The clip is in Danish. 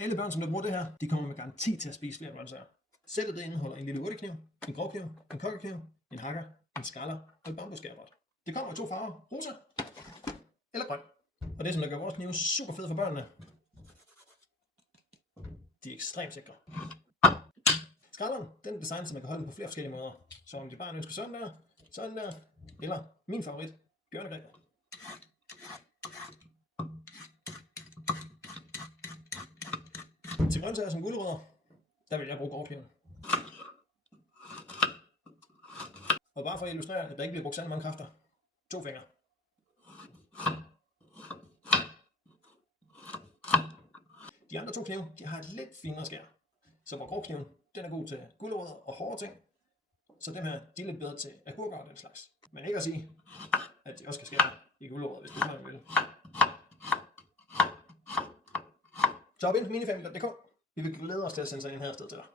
Alle børn, som der bruger det her, de kommer med garanti til at spise flere grøntsager. Sættet det indeholder en lille urtekniv, en grovkniv, en kokkekniv, en hakker, en skaller og et bambusskærebræt. Det kommer i 2 farver, rosa eller grøn. Og det, som der gør vores knive super fede for børnene, de er ekstremt sikre. Skrælleren, den er designet, så man kan holde den på flere forskellige måder. Så om de bare ønsker sådan der, eller min favorit, bjørnegrebet. Til grøntsager som gulerødder, der vil jeg bruge grovkniven. Og bare for at illustrere, at der ikke bliver brugt særlig mange kræfter, 2 fingre. De andre 2 knive, de har et lidt finere skær. Så hvor grovkniven, den er god til gulerødder og hårde ting, så dem her, de er lidt bedre til agurker og den slags. Men ikke at sige, at de også skal skære i gulerødder, hvis du gerne vil. Så hop ind på minifamily.dk. Vi vil glæde os til at sende sådan en her sted til dig.